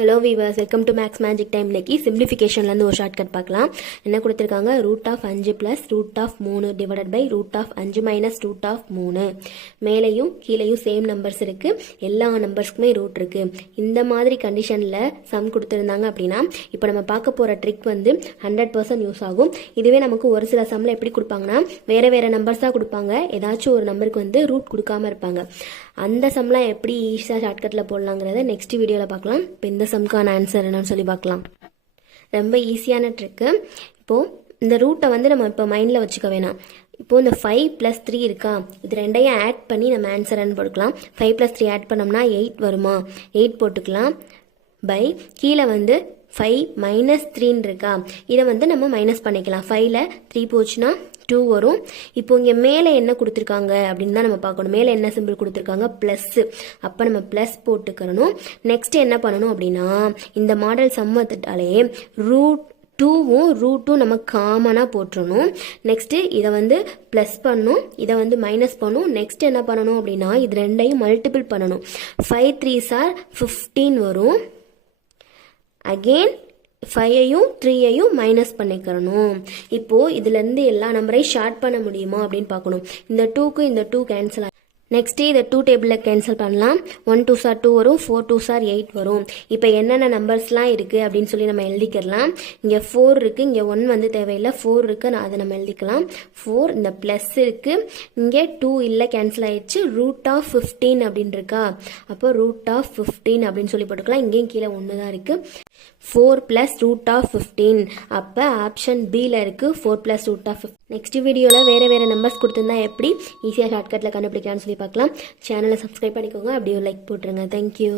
Hello viewers, welcome to maths magic time. இன்னைக்கு சிம்பிளிஃபிகேஷன்லேருந்து ஒரு ஷார்ட்கட் பார்க்கலாம். என்ன கொடுத்துருக்காங்க? √5 + √3 டிவைடட் பை √5 மைனஸ் √3. மேலையும் கீழையும் சேம் நம்பர்ஸ் இருக்கு, எல்லா நம்பர்ஸ்க்குமே ரூட் இருக்கு. இந்த மாதிரி கண்டிஷனில் சம் கொடுத்துருந்தாங்க அப்படின்னா இப்போ நம்ம பார்க்க போகிற ட்ரிக் வந்து 100% யூஸ் ஆகும். இதுவே நமக்கு ஒரு சில சம்மில் எப்படி கொடுப்பாங்கன்னா வேறு நம்பர்ஸாக கொடுப்பாங்க, ஏதாச்சும் ஒரு நம்பருக்கு வந்து ரூட் கொடுக்காம இருப்பாங்க. அந்த சம்லாம் எப்படி ஈஸியாக ஷார்ட்கட்டில் போடலாங்கிறத நெக்ஸ்ட் வீடியோவில் பார்க்கலாம். இப்போ இந்த சம்க்கான ஆன்சர் என்னன்னு சொல்லி பார்க்கலாம். ரொம்ப ஈஸியான ட்ரிக்கு. இப்போது இந்த ரூட்டை வந்து நம்ம இப்போ மைண்டில் வச்சுக்க வேணாம். இப்போது இந்த 5 + 3 இருக்கா, இது ரெண்டையும் ஆட் பண்ணி நம்ம ஆன்சர்னு போட்டுக்கலாம். 5 + 3 ஆட் பண்ணோம்னா 8 வருமா, 8 போட்டுக்கலாம். பை கீழே வந்து 5 - 3 இருக்கா, இதை வந்து நம்ம மைனஸ் பண்ணிக்கலாம். 5ல் 3 போச்சுன்னா 2 வரும். இப்போ இங்கே மேலே என்ன கொடுத்துருக்காங்க அப்படின்னு தான் நம்ம பார்க்கணும். மேலே என்ன சிம்பிள் கொடுத்துருக்காங்க? ப்ளஸ். அப்போ நம்ம ப்ளஸ் போட்டுக்கிறணும். நெக்ஸ்ட் என்ன பண்ணணும் அப்படின்னா இந்த மாடல் சம் வந்துட்டாலே √2வும் √2 நம்ம காமனாக போட்டுருணும். நெக்ஸ்ட்டு இதை வந்து ப்ளஸ் பண்ணணும், இதை வந்து மைனஸ் பண்ணணும். நெக்ஸ்ட் என்ன பண்ணணும் அப்படின்னா இது ரெண்டையும் மல்டிபிள் பண்ணணும். 5 3s are 15 வரும். அகெயின் 5ஐயும் 3ஐயும் மைனஸ் பண்ணிக்கிறணும். இப்போது இதுலேருந்து எல்லா நம்பரையும் ஷார்ட் பண்ண முடியுமா அப்படின்னு பார்க்கணும். இந்த 2க்கு இந்த 2 கேன்சல் ஆகும். நெக்ஸ்ட்டு இதை 2 டேபிளில் கேன்சல் பண்ணலாம். 1 2s are 2 வரும், 4 2s are 8 வரும். இப்போ என்னென்ன நம்பர்ஸ்லாம் இருக்குது அப்படின்னு சொல்லி நம்ம எழுதிக்கலாம். இங்கே 4 இருக்குது, இங்கே 1 வந்து தேவையில்லை, 4 இருக்குது, நான் அதை நம்ம எழுதிக்கலாம். 4 இந்த ப்ளஸ் இருக்குது, இங்கே 2 இல்லை, கேன்சல் ஆயிடுச்சு. √15 அப்படின்னு இருக்கா, அப்போ √15 அப்படின்னு சொல்லி போட்டுக்கலாம். இங்கேயும் கீழே 1 தான் இருக்குது. 4 + √15, அப்போ ஆப்ஷன் பியில் இருக்குது 4 + √15. நெக்ஸ்ட் வீடியோவில் வேறு நம்பர்ஸ் கொடுத்துருந்தா எப்படி ஈஸியாக ஷார்ட்கட்டில் கண்டுபிடிக்கலாம்னு சொல்லி பார்க்கலாம். சேனலை சப்ஸ்கிரைப் பண்ணிக்கோங்க, அப்படியே லைக் போட்டுருங்க. தேங்க்யூ.